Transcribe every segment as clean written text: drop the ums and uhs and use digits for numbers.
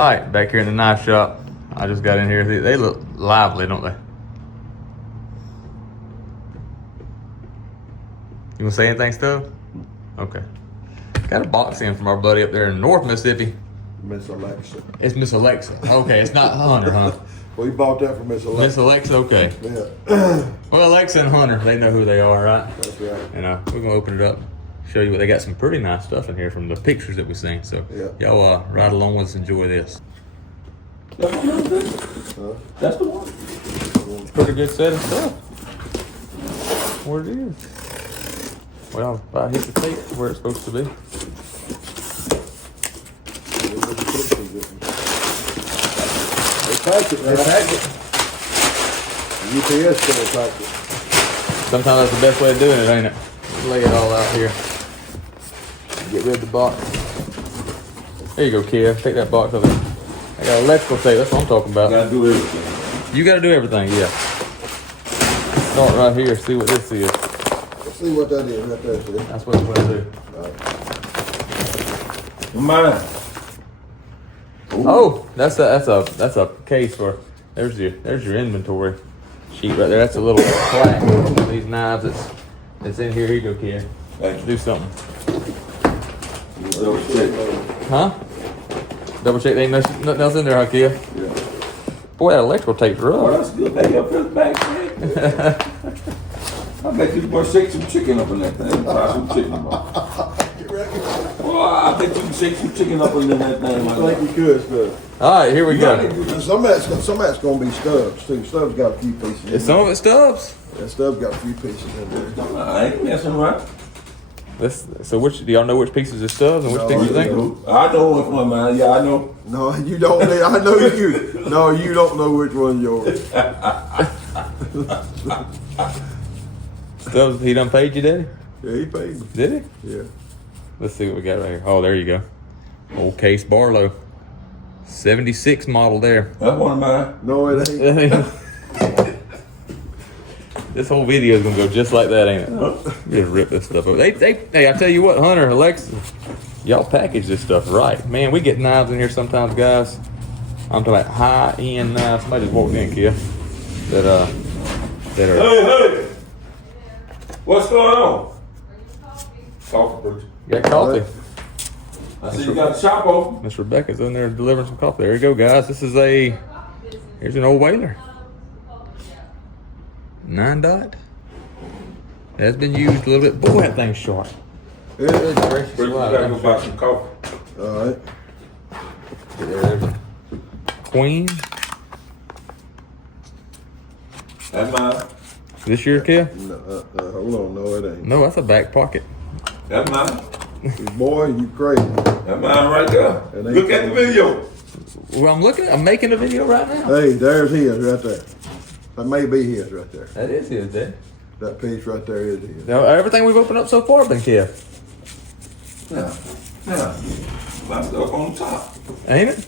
All right, back here in the knife shop. I just got in here. They look lively, don't they? You wanna say anything, Stuff? Okay. Got a box in from our buddy up there in North Mississippi. Miss Alexa. It's Miss Alexa. Okay, it's not Hunter, huh? We bought that from Miss Alexa. Miss Alexa, okay. Yeah. Well, Alexa and Hunter, they know who they are, right? That's right. And we're gonna open it up, show you what they got. Some pretty nice stuff in here from the pictures that we've seen. So y'all ride along with us, enjoy this. That's the one. It's a pretty good set of stuff. What it is. Well, if I hit the tape where it's supposed to be. They pack it, They pack it. UPS still pack it. Sometimes that's the best way of doing it, ain't it? Lay it all out here. Get rid of the box. There you go, Kev. Take that box over there. I got electrical tape. That's what I'm talking about. Gotta do everything. You got to do everything, yeah. Start right here. See what this is. Let's see what that is right there, see? That's what we're gonna do. Mine. Oh, that's a case for. There's your inventory sheet right there. That's a little plaque. These knives that's in here. Here you go, kid. Thank you. Do something. Double check. Huh? Double check. There ain't nothing else in there, huh, kid? Yeah. Boy, that electrical tape's Oh, rough. that's good. They up in the back, man. I bet you boy shake some chicken up in that thing. Try some chicken. You reckon? Well, I bet you can shake some chicken up in that thing. I think you could, Stubbs. All right, here we go. Some of that's gonna be Stubbs too. Stubbs got a few pieces. Is some of it Stubbs? Yeah, Stubbs got a few pieces in there. I ain't messing around. So which do y'all know which pieces is Stubbs and which pieces you think? I know which one, man. Yeah, I know. No, you don't. I know you. No, you don't know which one's yours. Stubbs, he done paid you, did Yeah, he paid me. he? Did he? Yeah. Let's see what we got right here. Oh, there you go. Old Case Barlow. 76 model there. That's one of mine. No, it ain't. This whole video is gonna go just like that, ain't it? Just rip this stuff up. Hey, I tell you what, Hunter, Alexa, y'all package this stuff right. Man, we get knives in here sometimes, guys. I'm talking about high-end knives. Somebody just walked in, Kia. That are. Hey! What's going on? Coffee, Bruce. Got coffee. I see you got the shop open. Miss Rebecca's in there delivering some coffee. There you go, guys. Here's an old whaler. 9 dot. It has been used a little bit. Boy, that thing's sharp. It is. Gracious Bruce, you alive. gotta go buy some coffee. All right. There's a Queen. That's mine. This year, Kia? No, hold on. No, it ain't. No, that's a back pocket. That's mine. Boy, you crazy. That's mine right there. That ain't Look at the video. Well, I'm making a video right now. Hey, there's his right there. That may be his right there. That is his, Dad. That piece right there is his. Now, everything we've opened up so far been Kia. Yeah. My stuff on top. Ain't it?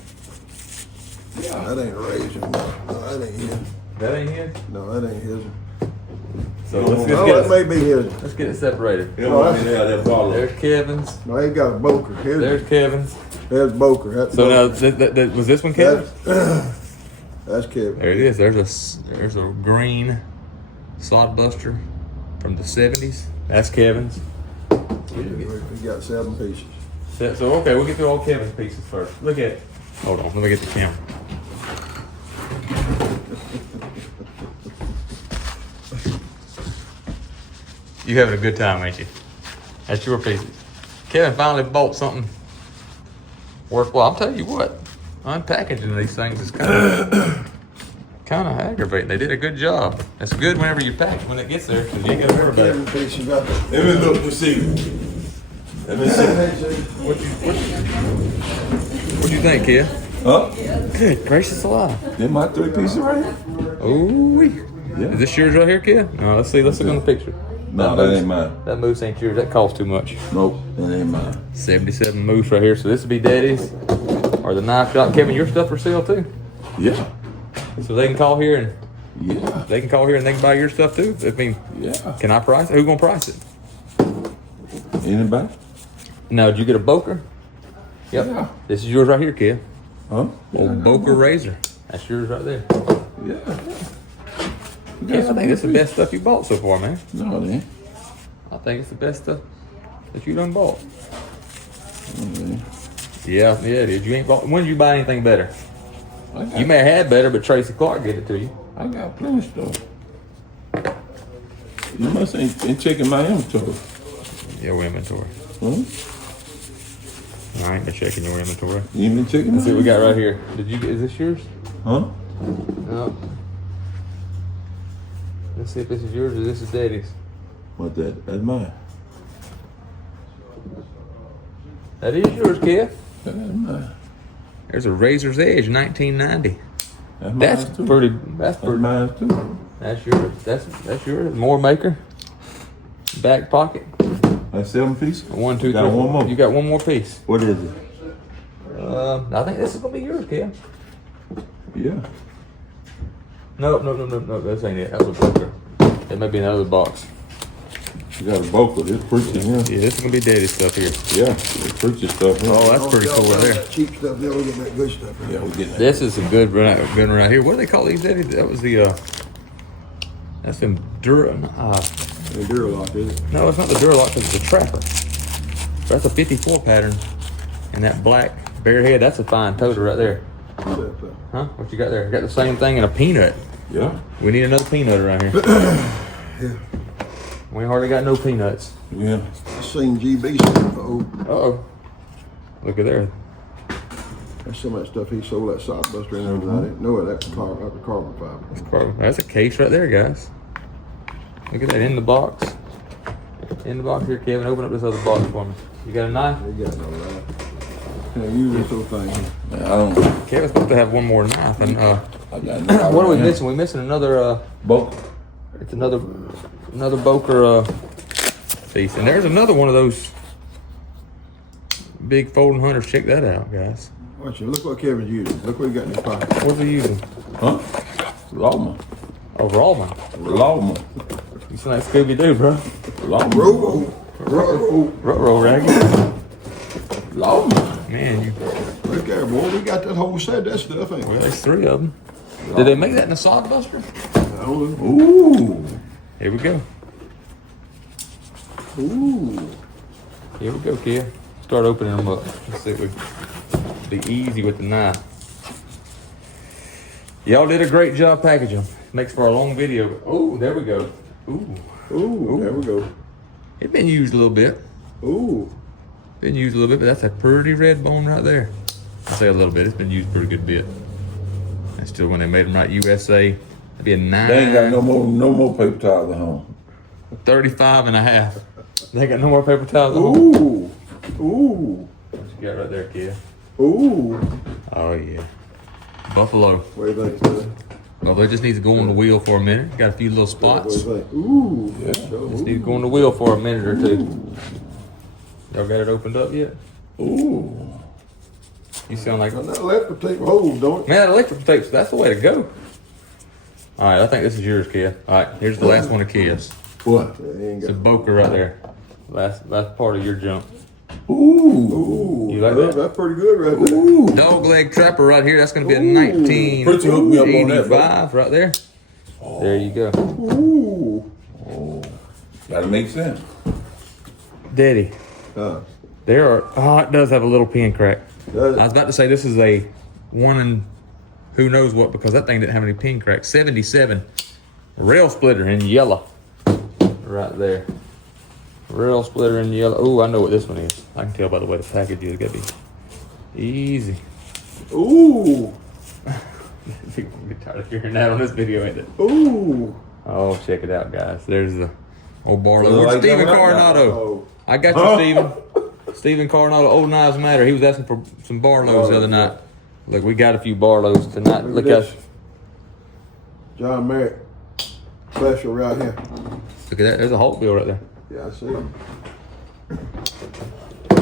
Yeah. That ain't a razor. No, that ain't his. That ain't his. No, that ain't his. So let's No, get that may be his. let's get it separated. You don't want me to have that ball. There's Kevin's. No, he got a Boker. There's Kevin's. There's Boker. That's So now, Boker. was this one Kevin's? That's Kevin. There it is. There's a green sod buster from the 70s. That's Kevin's. He got 7 pieces. So okay, we'll get through all Kevin's pieces first. Look at it. Hold on, let me get the camera. You having a good time, ain't you? That's your pieces. Kevin finally bought something worthwhile. I'll tell you what, unpackaging these things is kind of aggravating. They did a good job. It's good whenever you pack when it gets there, because you ain't got to worry about it. 7 pieces right there. Let me look to see. Let me see. What you think, kid? Huh? Good gracious alive. Them my 3 pieces right here? Ooh-wee. Yeah. Is this yours right here, kid? No, let's see. Let's look on the picture. No, that ain't mine. That moose ain't yours. That costs too much. Nope, that ain't mine. 77 moose right here. So this would be Daddy's or the knife shop. Kevin, your stuff for sale too. Yeah. So they can call here and Yeah. they can buy your stuff too. I mean, Yeah. can I price it? Who gonna price it? Anybody? No, did you get a Boker? Yep. Yeah. This is yours right here, kid. Huh? Old Boca razor. That's yours right there. Yeah. Yeah, I think it's the best stuff you bought so far, man. No, it ain't. I think it's the best stuff that you done bought. Okay. Yeah, it is. You ain't bought. When did you buy anything better? You may have had better, but Tracy Clark gave it to you. I got plenty of stuff. You must ain't checking my inventory. Your inventory. Huh? I ain't been checking your inventory. You ain't been checking Let's see my what we got right here. Is this yours? Huh? No. Let's see if this is yours or this is Daddy's. What that? That's mine. That is yours, Kev. That's mine. There's a Razor's Edge, 1990. That's mine That's too. pretty. That's That's pretty. mine too. That's yours. That's yours. More maker. Back pocket. That's 7 pieces. 1, 2, 3. Got one more. You got one more piece. What is it? I think this is gonna be yours, Kev. Yeah. No. This ain't it. That's a Boca. It may be another box. You got a bulk of this preacher here. Yeah, this is gonna be Daddy's stuff here. Yeah, the preacher stuff. Here. Oh, that's pretty cool right there. That cheap stuff, then we get that good stuff. Yeah, we getting that. This is a good one right here. What do they call these, Daddy? That was the that's them Duralock, is it? no, it's not the Duralock, it's the Trapper. That's a 54 pattern. And that black bear head, that's a fine toter right there. Huh? What you got there? Got the same thing in a peanut. Yeah. We need another peanut around here. Yeah. We hardly got no peanuts. Yeah. I seen GB stuff. Uh-oh. Look at there. That's some of that stuff he sold that Sowbelly in there. I didn't know it. That's carbon fiber. That's a case right there, guys. Look at that in the box. In the box here, Kevin. Open up this other box for me. You got a knife? You got no right. Can I use this little thing? I don't. Kevin's supposed to have one more knife. And I got what are we missing? We're missing another. Bulk. It's another Boca piece. And there's another one of those big folding hunters. Check that out, guys. Watch it. Look what Kevin's using. Look what he got in his pocket. What's he using? Huh? Lawman. Oh, Rawman. Lawman. You sound like Scooby-Doo, bro. Lawman. Ruh-roh, Raggy. Lawman. Man, you. Look there, boy. We got that whole set of that stuff, ain't we? There's 3 of them. Did they make that in a Sodbuster? Ooh. Here we go. Ooh. Here we go, kid. Start opening them up. Let's see if we be easy with the knife. Y'all did a great job packaging them. Makes for a long video. Oh, there we go. Ooh. Ooh. There we go. It's been used a little bit. Ooh. Been used a little bit, but that's a pretty red bone right there. I say a little bit. It's been used a pretty good bit. And still, when they made them right, USA, that'd be a 9. They ain't got no more paper towels at home. 35 and a half. They ain't got no more paper towels at home. Ooh. Ooh. What you got right there, kid? Ooh. Oh, yeah. Buffalo. What do you think, son? Buffalo just needs to go on the wheel for a minute. Got a few little What do spots. you think? Ooh. Yeah. Just need to go on the wheel for a minute or 2. Y'all got it opened up yet? Ooh. You sound like... Now, that electric tape holds, don't it? Man, that electric tapes, that's the way to go. All right, I think this is yours, Kev. All right, here's the last one of Kev's. What? They ain't It's a got. Boca right there. Last part of your jump. Ooh. Ooh. You like that? That's pretty good right there. Ooh. Dog leg trapper right here. That's going to be a Ooh. 1985 Put your hook me up on that, bro. right there. There you go. Ooh. Oh. Gotta make sense. Daddy, there are... Oh, it does have a little pin crack. Does it? I was about to say this is a 1 and who knows what because that thing didn't have any pin cracks. 77 rail splitter in yellow. Right there. Rail splitter in yellow. Oh, I know what this one is. I can tell by the way the package is. It's got to be easy. Ooh. People will be tired of hearing that on this video, ain't it? Ooh. Oh, check it out, guys. There's the old Barlow. Look Where's like Stephen that right Coronado? Oh. I got you, Stephen. Stephen Coronado, Old Knives Matter. He was asking for some Barlows the other night. Look, we got a few Barlows tonight. Look at how... this. John Merritt special right here. Look at that. There's a Hulk bill right there. Yeah, I see it.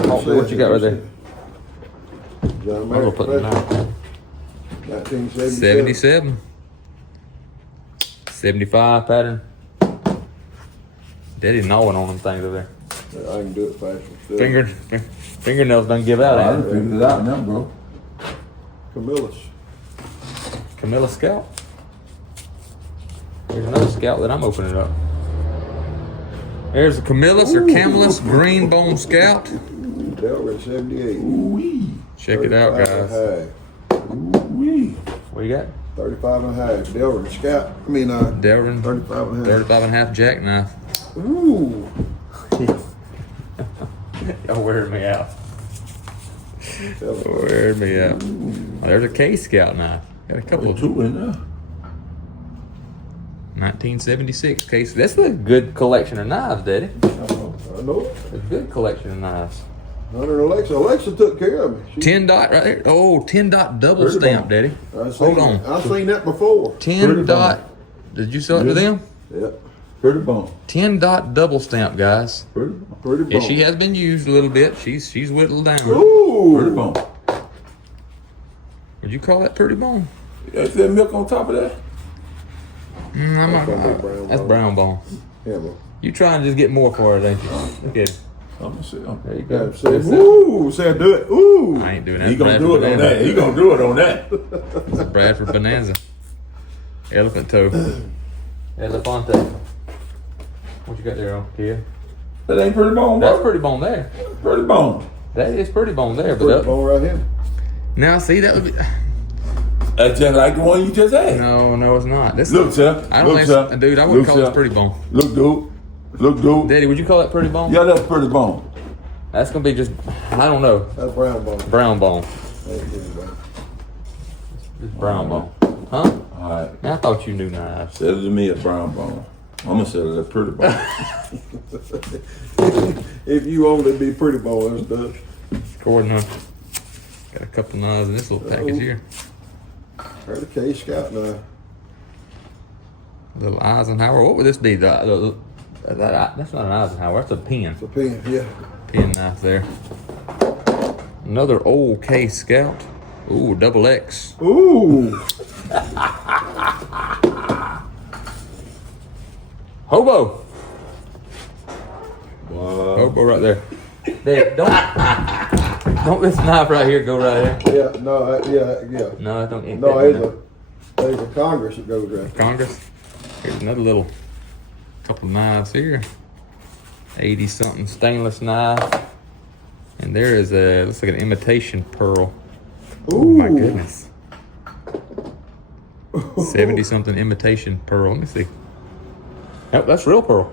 Hulk bill. What you got right there? John I'm Merritt gonna put it special. now. 1977. 77. 75 pattern. Daddy gnawing on them things over there. I can do it faster. Still. Fingernails don't give out, I ain't done figured it out now, bro. Camillus. Camilla Scout. Here's another Scout that I'm opening up. There's a Camillus or Camillus Green Bone Scout. Delrin 78. Ooh-wee. Check it out, 35 guys. and a half. Ooh-wee. What you got? 35 and a half. Delrin Scout. I mean, Delrin. 35 and a half. 35 and a half jackknife. Ooh. Y'all wearing me out. Tell me. Wearing me out. Oh, there's a K Scout knife. Got a couple of Two in there. 1976 case. That's a good collection of knives, Daddy. I know. A good collection of knives. Hunter and Alexa took care of me. 10 dot right there. Oh, 10 dot double Pretty stamp, bone. Daddy. Hold on. I've seen that before. 10 Pretty dot. Did you sell it to them? Yep. Pretty bone. 10 dot double stamp, guys. Pretty bone. Pretty bone. Yeah, she has been used a little bit. She's whittled down. Ooh. Pretty bone. Would you call that pretty bone? Is there milk on top of that? I'm not. That's gonna be brown That's bone. brown bone. Yeah, man. You trying to just get more for it, ain't you? Look at it. I'm gonna see. There you Yeah, go. say, ooh, say do it. Ooh. I ain't doing that. He gonna Bradford do it on Bonanza. that. He gonna do it on that. That's Bradford Bonanza. Elephant toe. Elefante. What you got there, on Kia? That ain't pretty bone, That's bro. pretty bone there. Pretty bone. That is pretty bone there, but Pretty bone right here. now see that would be. That's just like the one you just had. No, it's not. This Look, sir. I don't Look, think, sir. dude. I wouldn't Look, call sir. this pretty bone. Look, dude. Look, dude. Daddy, would you call that pretty bone? Yeah, that's pretty bone. That's gonna be just. I don't know. That's brown bone. Brown bone. Ain't pretty bone. Just brown bone. Huh? All right. Man, I thought you knew knives. Sell it to me a brown bone. I'm gonna sell it a pretty bone. If you want it to be pretty bone, that's done. Gordon, got a couple knives in this little package here. Heard a K Scout now. Little Eisenhower. What would this be? That's not an Eisenhower. That's a pen. The pen, yeah. Pen knife there. Another old K Scout. Ooh, double X. Ooh. Hobo. Wow. Hobo right there. Dad, don't this knife right here go right here? Yeah, no, yeah. No, I don't. Ain't No, that there's a Congress that goes right. Congress. Here's another little couple of knives here. 80 something stainless knife. And there is a, looks like an imitation pearl. Oh my goodness. 70 something imitation pearl. Let me see. Oh, that's real pearl.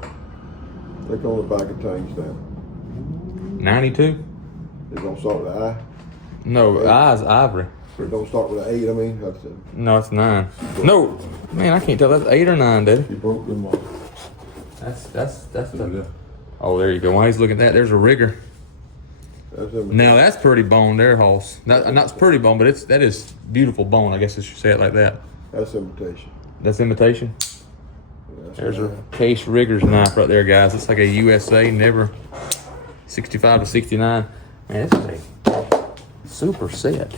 Look on the back of tanks down. 92? It don't start with an I. No, eyes ivory. It don't start with an 8, I mean. That's it. No, it's 9. No, man, I can't tell. That's 8 or 9, Daddy. You broke them off. That's the. Oh, there you go. While he's looking at that, there's a rigger. That's it. Now that's pretty bone there, Hoss. Not pretty bone, but that is beautiful bone. I guess I should say it like that. That's imitation. That's imitation. Yeah, that's There's what a Case Rigger's knife right there, guys. It's like a USA, never 65 to 69. Man, this is a super set.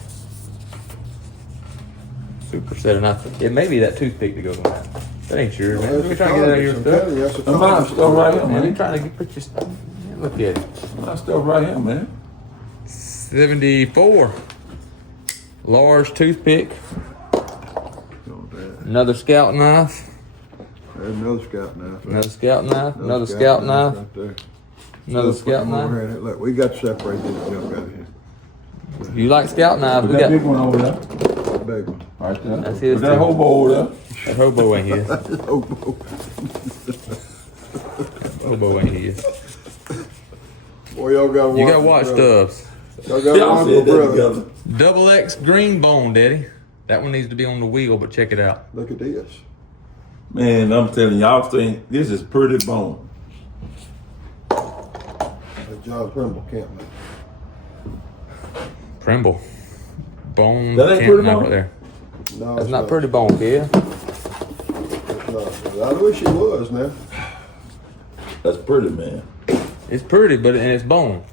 Super set of knife. It may be that toothpick that goes on that. That ain't yours, man. We're trying to get out of your I'm stuff. telling you, that's a Come on, Congress. stuff right here, Man, you man. trying to put your stuff. Man, look at it. My stuff right here, man. 74. Large toothpick. Another scout knife. There's another Scout knife. Another scout knife. Another scout knife. Right there. Another Let's put scout them over knife. here. Look, we got to separate this junk out of here. If you like scout knives, we That big got one over there. That big one. Right there. That's his Put that too. hobo over there. that hobo ain't his. Oh, Hobo ain't his. boy, y'all got to watch. You gotta watch brother. Stubbs. Y'all got to Y'all watch said my that brother. together. Double X green bone, Daddy. That one needs to be on the wheel, but check it out. Look at this. Man, I'm telling y'all think this is pretty bone. That's John Trimble, can't we? Primble. Bone That ain't camp pretty knife bone? right there. No, That's it's not pretty bone, kid. It's not. I wish it was now. That's pretty, man. It's pretty, and it's bone.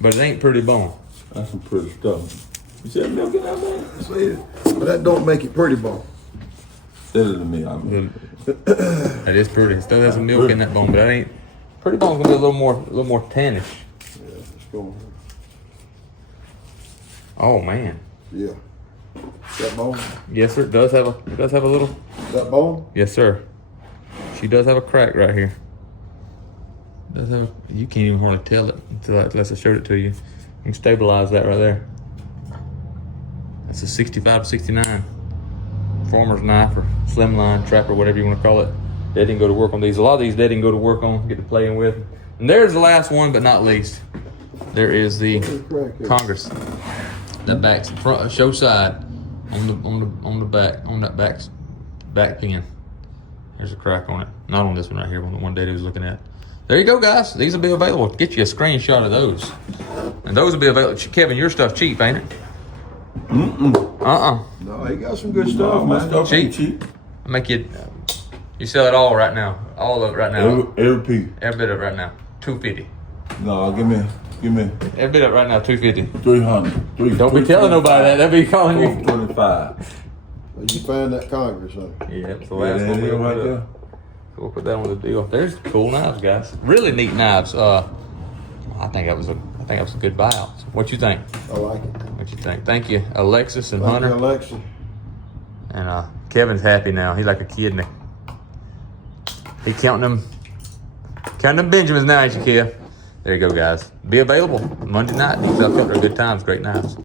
But it ain't pretty bone. That's some pretty stuff. You said milk in that, man? See, but that don't make it pretty bone. Sell it to me, I mean. That is pretty. It still has some milk in that bone, but that ain't. Pretty bone's gonna be a little more tannish. Yeah, it's going. Oh man. Yeah. That bone? Yes, sir. It does have a little. That bone? Yes, sir. She does have a crack right here. Does have. You can't even hardly tell it unless I showed it to you. You can stabilize that right there. It's a 65 to 69 farmer's knife or slimline trapper, whatever you want to call it. Dad didn't go to work on these. A lot of these Dad didn't go to work on, get to playing with. And there's the last one, but not least. There is the Congress. That back's front, show side on the back pin. There's a crack on it. Not on this one right here, on the one Daddy was looking at. There you go, guys. These will be available. Get you a screenshot of those. And those will be available. Kevin, your stuff cheap, ain't it? No, he got some good stuff, My man. stuff ain't Cheap. cheap. I make you. You sell it all right now. All of it right now. Every piece. Every bit of it right now. $250. No, give me Every bit of it right now. $250. 300. Don't be telling nobody that. They'll be calling you. 425. You find that Congress, huh? Yeah, that's the Yeah, last that one. is right there. So we'll put that on the deal. There's cool knives, guys. Really neat knives. I think that was a good buyout. So what you think? I like it. What you think? Thank you, Alexis and Thank you, Hunter. Alexa. And Kevin's happy now. He's like a kid. He counting them Benjamins now, ain't you, Kev? There you go, guys. Be available Monday night. These outfit are good times, great knives.